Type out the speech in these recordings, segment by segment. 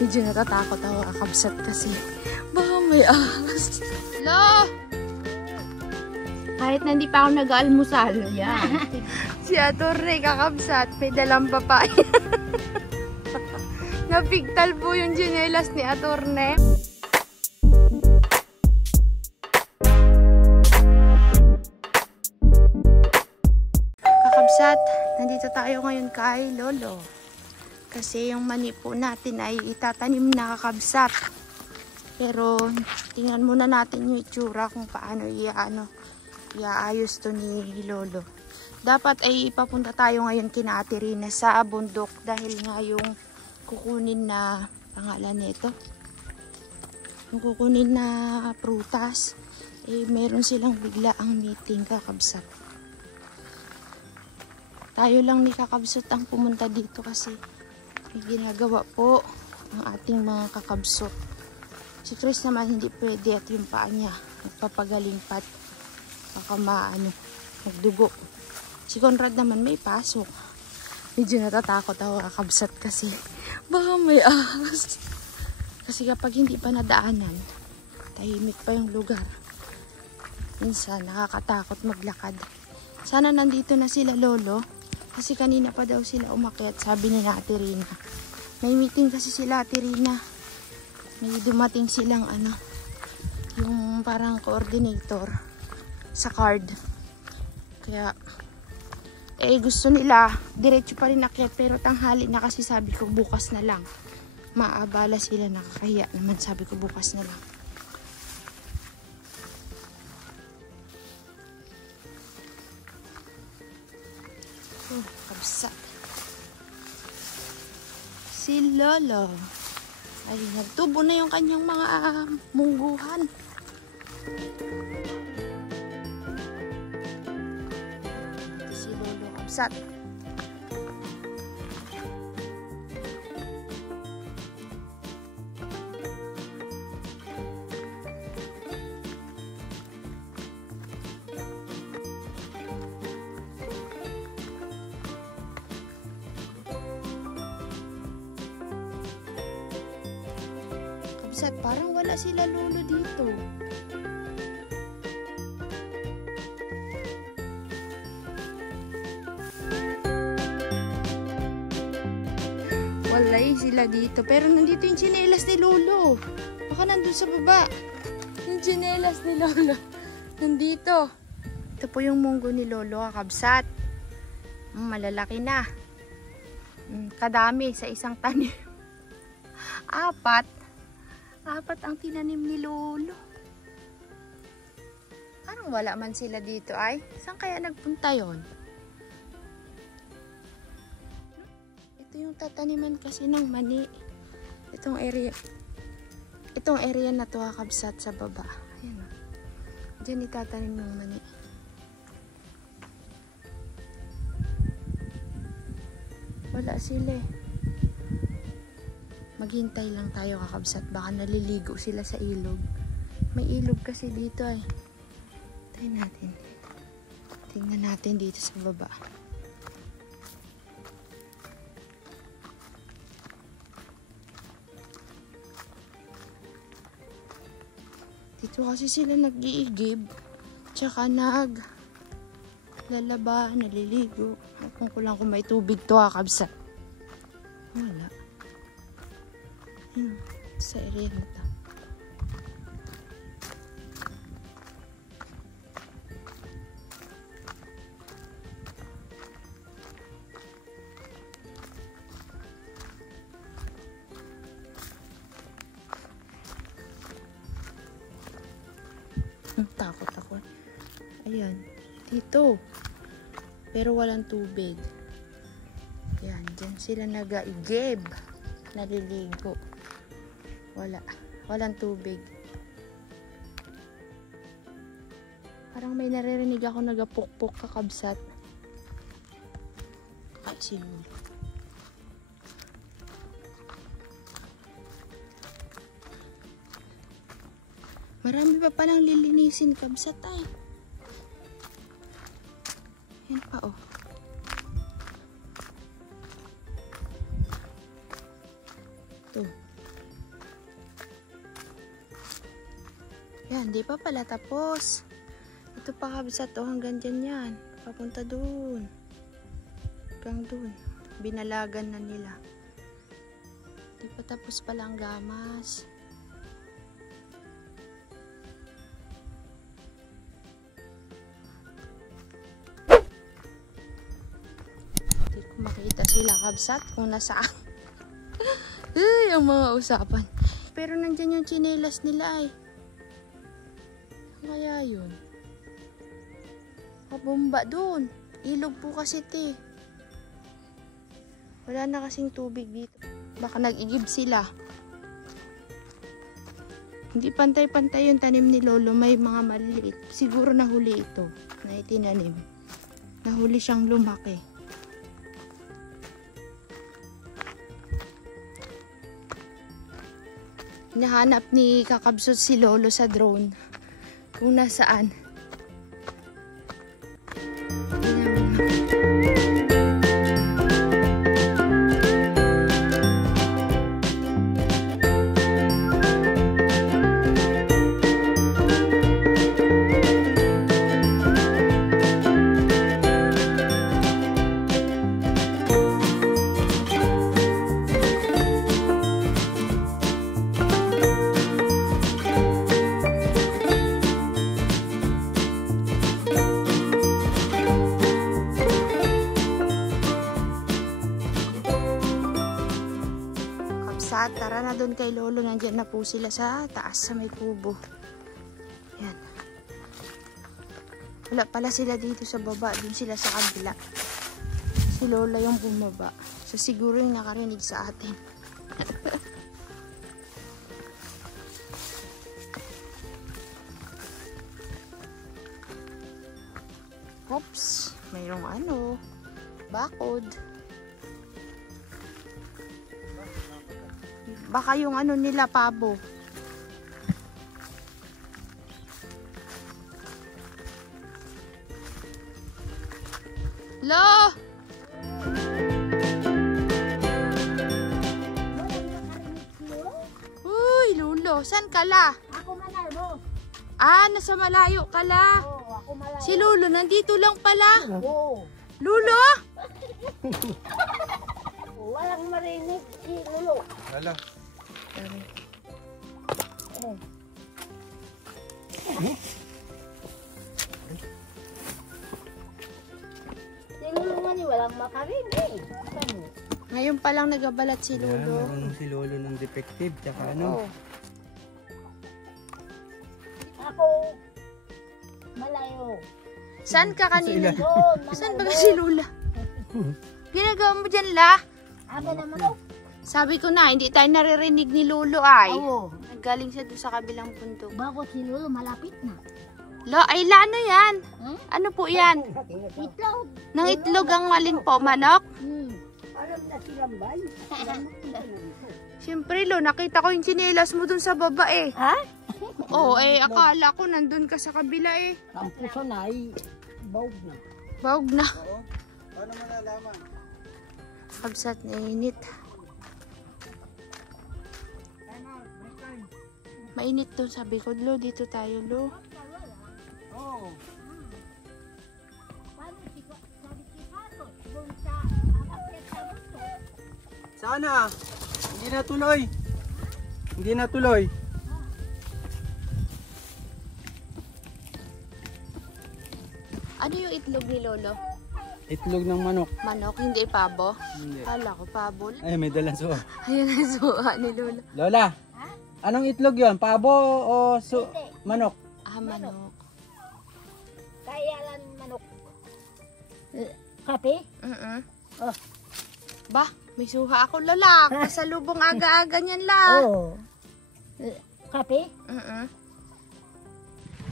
Medyo natatakot ako kakabsat kasi baka may ahas. Hello! Kahit na hindi pa ako nag-almusal. Yan. Si Atorne kakabsat. May dalang papaya. Napigtal po yung tsinelas ni Atorne. Kakabsat, nandito tayo ngayon kay Lolo. Kasi yung mani po natin ay itatanim na kakabsat. Pero tingnan muna natin yung itsura kung paano iaayos to ni Lolo. Dapat ay ipapunta tayo ngayon kina Ate Rina sa bundok dahil nga yung kukunin na pangalan nito. Yung kukunin na prutas, eh meron silang bigla ang meeting kakabsat. Tayo lang ni kakabsat ang pumunta dito kasi may ginagawa po ang ating mga kakabsot. Si Chris naman hindi pwede at yung paa niya nagpapagaling pat baka magdugo. Si Conrad naman may pasok. Medyo natatakot ako kakabsat kasi baka may ahas. Kasi kapag hindi pa nadaanan, tahimik pa yung lugar. Minsan nakakatakot maglakad. Sana nandito na sila Lolo. Kasi kanina pa daw sila umakyat, sabi ni Ate Rina. May meeting kasi sila Ate Rina. May dumating silang yung parang coordinator sa card. Kaya, gusto nila, diretso pa rin akyat, pero tanghali na kasi sabi ko bukas na lang. Maabala sila, nakakahiya naman, sabi ko bukas na lang. Kabsat. Si Lolo ay nagtubo na yung kanyang mga mungguhan. Ito si Lolo kabsat. Parang wala sila Lolo dito. Walay sila dito. Pero nandito yung tsinelas ni Lolo. Baka nandun sa baba. Yung tsinelas ni Lolo. Nandito. Ito po yung munggo ni Lolo kakabsat. Malalaki na. Kadami sa isang tanim. Apat ang tinanim ni Lolo. Parang wala man sila dito ay. Saan kaya nagpunta yon? Ito yung tataniman kasi ng mani. Itong area na to kakabsat sa baba. Ayan o. Diyan itatanim yung mani. Wala sila eh. Maghintay lang tayo kakabsat. Baka naliligo sila sa ilog. May ilog kasi dito ay. Tayo natin. Tingnan natin dito sa baba. Dito kasi sila nag-iigib. Tsaka lalaba, naliligo. Kung kulang kung may tubig to kakabsat. Wala. Sa area na to. Takot ako. Ayan. Dito. Pero walang tubig. Ayan. Diyan sila nag-iigib. Naliligo. Walang tubig. Parang may naririnig ako nagapukpok kakabsat. Ay, sinuli. Marami pa palang lilinisin kabsat ay. Yan pa oh. Ito. Yan, di pa pala tapos. Ito pa kabsat, oh, hanggang dyan yan. Papunta dun. Hanggang dun. Binalagan na nila. Di pa tapos pala ang gamas. Hindi ko makita sila kabsat kung nasaan. Ay, ang mga usapan. Pero nandyan yung tsinelas nila ay. Kaya yun. Kabomba dun. Ilog po kasi te. Wala na kasing tubig dito. Baka nag-igib sila. Hindi pantay-pantay yung tanim ni Lolo. May mga maliliit. Siguro nahuli ito na itinanim. Nahuli siyang lumaki. Hinahanap ni Kakabsot si Lolo sa drone. Kung nasaan. Tara na doon kay Lolo. Nandiyan na po sila sa taas sa may kubo. Yan. Wala pala sila dito sa baba. Doon sila sa kabila. Si Lola yung bumaba. So siguro yung nakarinig sa atin. Oops. Mayroong ano. Bakod. Baka yung ano nila, pabo. Lo! Uy, Lulo. Saan ka la? Ako malayo. Ah, nasa malayo ka la. Oo, ako malayo. Si Lulo, nandito lang pala. Oo. Lulo? Walang marinig si Lolo. Wala. Si Lolo nga ni walang makarinig. Ano? Ngayon pa lang nagabalat si Yan, Lulo. marunong si Lolo ng detective. Tsaka ano. Oo. Ako malayo. Saan ka kanina? Doon, Saan ba malayo. si Lula? Ginagawa mo dyan, la? Ako naman daw. Sabi ko na, hindi tayo naririnig ni Lolo ay. Oo. Naggaling siya doon sa kabilang bundok. Bakit si Lolo malapit na? Lo, ay la, ano yan? Hmm? Ano po yan? Itlog. Nang itlog ang malin po, manok? Alam na silang bay. Siyempre, Lo, nakita ko yung tsinelas mo doon sa baba eh. Ha? Oo, akala ko nandun ka sa kabila eh. Tampuso na ay bawg na. Bawag na. Oo. Paano mo nalaman? Kabsat na init. Mainit doon, sabi ko, Lo, dito tayo, Lo. Oo. Sana. Hindi na tuloy. Hindi na tuloy. Ano yung itlog ni Lolo? Itlog ng manok. Manok, hindi pabo? Hindi. Kala ko pabo. Ay, may dalang suha. Ayun ang suha ni Lolo. Lola. Anong itlog yon? Pabo o manok? Ah, manok. Kailan manok? Kape? Oh. Ba, may suha ako, Lola. Kasalubong aga-aga niyan, la. Oo. Kape?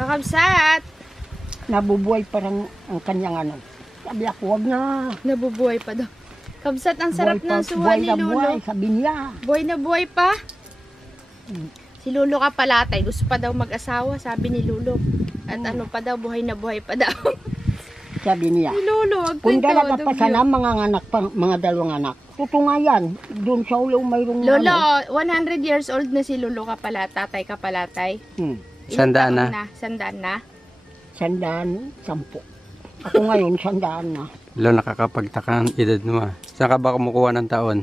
Kakabsat. Nabubuhay parang ang kanyang ano. Sabi ako, wag na. Nabubuhay pa daw. Kabsat, ang sarap ng suha ni Lolo. Buhay, sabi niya. Buhay na buhay pa. Si Lolo ka palatay. Gusto pa daw mag-asawa, sabi ni Lolo. At ano pa daw, buhay na buhay pa daw. Sabi niya. Si Lolo, wag Kung kwento. dalaga pa sana mga anak, mga dalawang anak. Totoo nga yan. Doon sa ulo mayroong Lolo, ano. 100 years old na si Lolo ka pala, tatay ka palatay. Ilang 100 taon na. 100 na? 110. Ako ngayon, 100 na. Lo, nakakapagtaka ang edad mo ah. Saan ka ba kumukuha ng taon?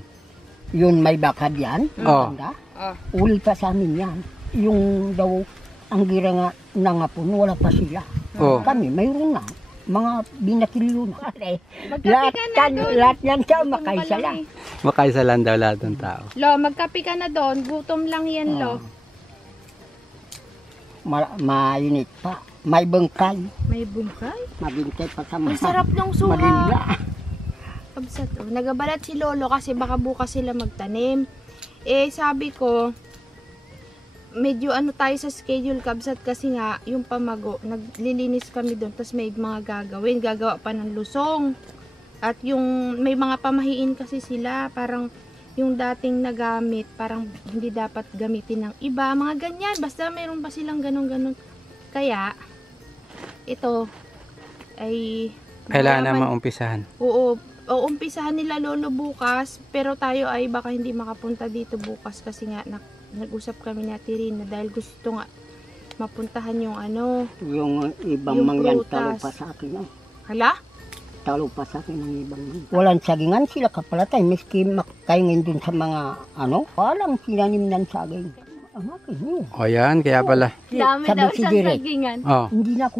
Yun, may bakad yan. Oo. Maganda. Oh. Uli pa sa amin yan. Yung daw, ang gira nga nangapon, wala pa sila. Oo. Kami, mayroon na. Mga binatilyo na. Magkape lahat, ka na doon. lahat yan siya, Gutom ka makaisa lang lang. eh. Makaisa lang daw lahat ng tao. Lo, magkape ka na doon. Gutom lang yan, Lo. Mainit pa. May bangkay. May bungkay. Mabintay pa sa Ang mga. sarap ng suha. Malinla. Kabsat, oh. Nagabalat si Lolo kasi baka bukas sila magtanim. Eh, sabi ko, medyo ano tayo sa schedule, Kabsat, kasi nga, yung pamago, naglilinis kami doon, tapos may mga gagawin. Gagawa pa ng lusong. At yung, may mga pamahiin kasi sila, parang yung dating nagamit, parang hindi dapat gamitin ng iba. Mga ganyan, basta mayroon pa silang ganun-ganun. Kaya, ito, ay Kailangan na malaman- maumpisahan. Oo, umpisahan nila Lolo bukas, pero tayo ay baka hindi makapunta dito bukas kasi nga nag-usap kami ni Ate Rina dahil gusto nga mapuntahan yung ano. Yung ibang Yung mangyan, prutas. talo pa sa akin. No? Hala? Talo pa sa akin ng ibang mangyan. Walang sagingan sila kapalatay, miski makakaingin dun sa mga ano, walang sinanim ng saging. Ang akin yun. O yan, kaya pala. Dami Sabi daw si siyang Direk. sagingan. Oh. Hindi na ako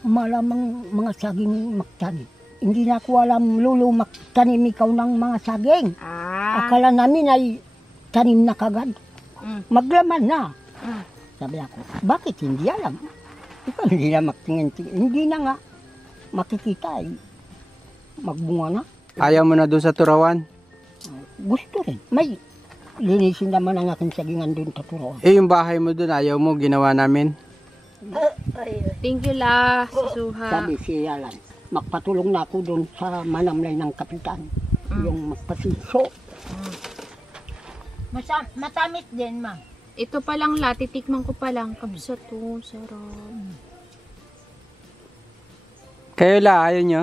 malamang mga saging magtanim. Hindi na ako alam, Lolo, magtanim ikaw ng mga saging. Ah. Akala namin ay tanim na kagad. Mm. Maglaman na. Mm. Sabi ako, bakit hindi alam? Ikaw hindi na magtingin-tingin. Hindi na nga makikita ay magbunga na. Ayaw mo na doon sa Turawan? Gusto rin. May linisin naman ang aking sagingan doon sa Turon. Eh, yung bahay mo doon, ayaw mo, ginawa namin. Thank you la, Suha. Sabi si Yalan, magpatulong na ako doon sa manamlay ng kapitan. Yung magpasiso. Matamis din, ma'am. Ito pa lang la, titikman ko pa lang. Kabsat to, sarap. Kayo la, ayaw nyo?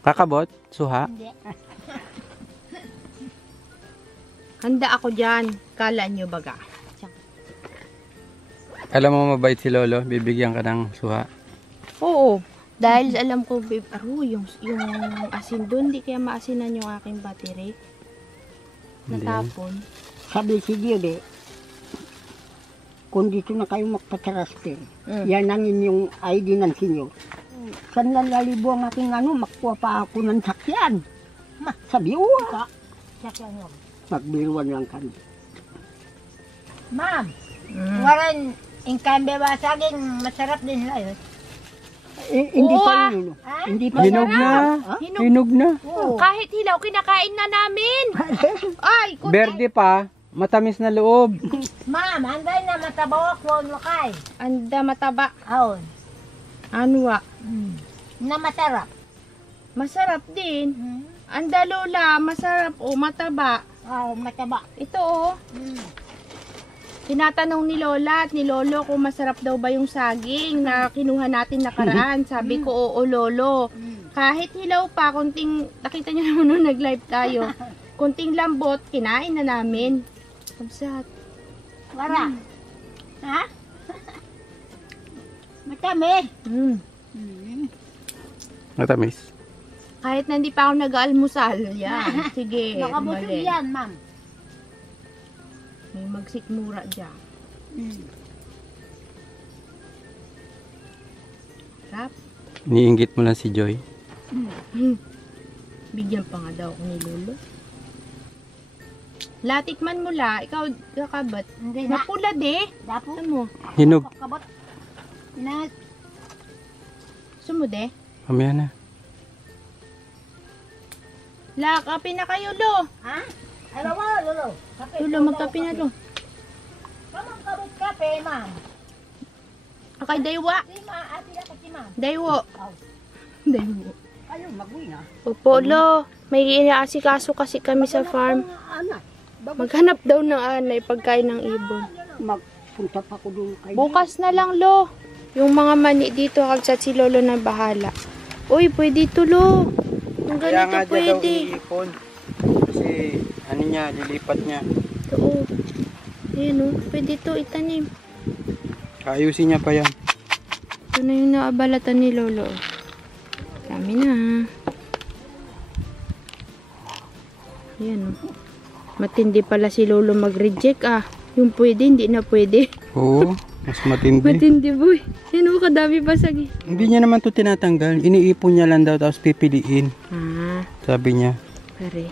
Kakabot? Suha? Hindi. Handa ako dyan. Kala nyo baga. Alam mo mabait si Lolo, bibigyan ka ng suha. Oo. Dahil alam ko, babe, yung asin doon, di kaya maasinan yung aking battery. Hindi. Natapon. Sabi si Diyode, kung dito na kayo magpataraster, yan ang inyong ID ng senyor. Saan nalalibo ang aking ano, makuha pa ako ng sakyan. Sabi, uwa. Sakyan yun. Magbiruan lang kami. Ma'am, ngayon, ingkambe ba saging masarap din sila yun? Hindi Oo, pa ah. yun. Ah, Hindi pa Hinog na. Hinog. Hinog na. Oo. Kahit hilaw, kinakain na namin. Ay, kunti. Berde pa, matamis na loob. Ma'am, anday na matabawak won wakay. Anda mataba. Awon. Anwa. Na masarap. Masarap din. Anda lola, masarap o mataba. Mataba. Ito oh. Tinatanong ni Lola at ni Lolo kung masarap daw ba yung saging na kinuha natin nakaraan. Sabi ko, oo Lolo. Kahit hilaw pa, konting, nakita niyo naman nung nag-live tayo. Konting lambot, kinain na namin. Kabsat. Wara. Ha? Matamis. Matamis. Kahit na hindi pa ako nag-almusal. Yan. Sige. Nakabusog mali. yan, ma'am. May magsikmura dyan. Sarap. Iniinggit mo lang si Joy. Bigyan pa nga daw ako ni Lolo. Latikman mo la. Ikaw, kakabat. Hindi na. Napula de. Dapo. Sumo. Hinog. Kabot. Na. Sumo de. Mamaya na. La, kape na kayo, Lo. Ha? Ano mo, Lolo? Kape. Lolo, magkape na, Lo. Kamang kabot kape, ma'am. Akay, daywa. Si ma, ati ako si ma'am. Daywo. Aw. Daywo. Ayaw, mag-uwi na. Opo, Lo. May inaasikaso kasi kami sa farm. Anak, Maghanap daw ng anay pagkain ng ibon. magpunta pa ko doon kay Bukas na lang, Lo. Yung mga mani dito, kagsat si Lolo na bahala. Uy, pwede ito, Lo. Yung ganito pwede. iipon. Kasi ano niya, lilipat niya. Oo. Ayan, oh. Pwede ito itanim. Ayusin niya pa yan. Ito na yung naabalatan ni Lolo. Dami na. Ayan o. Matindi pala si Lolo mag-reject Yung pwede, hindi na pwede. Oo, mas matindi. Matindi boy. Yan o, kadami basag. Hindi niya naman to tinatanggal. Iniipon niya lang daw tapos pipiliin. Sabi niya. Pare.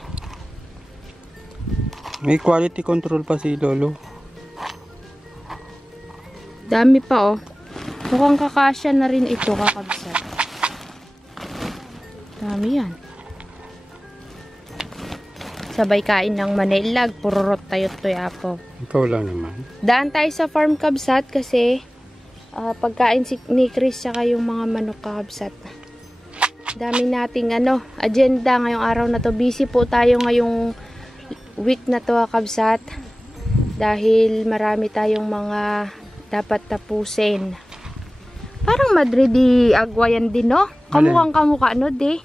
May quality control pa si Lolo. Dami pa Mukhang kakasya na rin ito kakabsat. Dami yan. Sabay kain ng manilag. Pururot tayo apo. Ikaw lang naman. Daan tayo sa farm kabsat kasi pagkain ni Chris saka yung mga manok kakabsat. Dami nating agenda ngayong araw na to. Busy po tayo ngayong week na to kakabsat. Dahil marami tayong mga dapat tapusin. Parang Madrid agwa yan din Kamukhang kamukha de.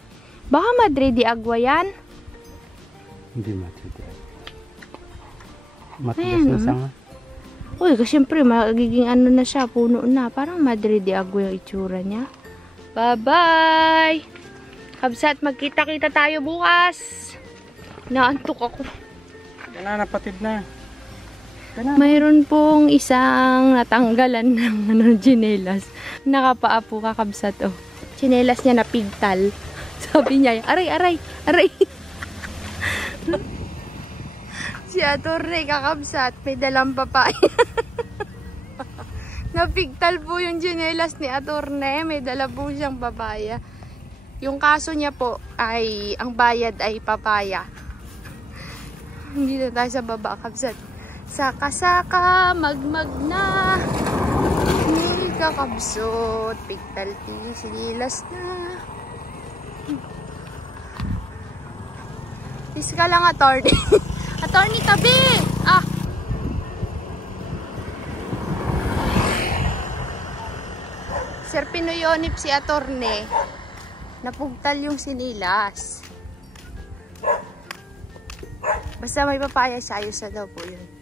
Baka Madrid agwa yan. Hindi matigas. Matigas na sanga. Uy, kasi syempre magiging na siya, puno na. Parang Madrid agwa yung itsura niya. Bye-bye! Kabsat, magkita-kita tayo bukas. Naantok ako. Yan na, napatid na. Mayroon pong isang natanggalan ng tsinelas. Nakapaa po kakabsat tsinelas niya na pigtal. Sabi niya, aray, aray, aray. Si Atty. kakabsat, may dalang papaya. Napigtal po yung tsinelas ni Atty. May dala po siyang papaya. Yung kaso niya po ay, ang bayad ay papaya. Hindi na tayo sa baba, kabsat. Saka-saka, magmag na. Hindi kakabsot. Pigtal sinilas na. Tis ka lang, Atty. Atty. Tabi! Sir, pinuyonip si Atty. Napugtal yung sinilas. Basta may papaya siya, ayos na daw po yun.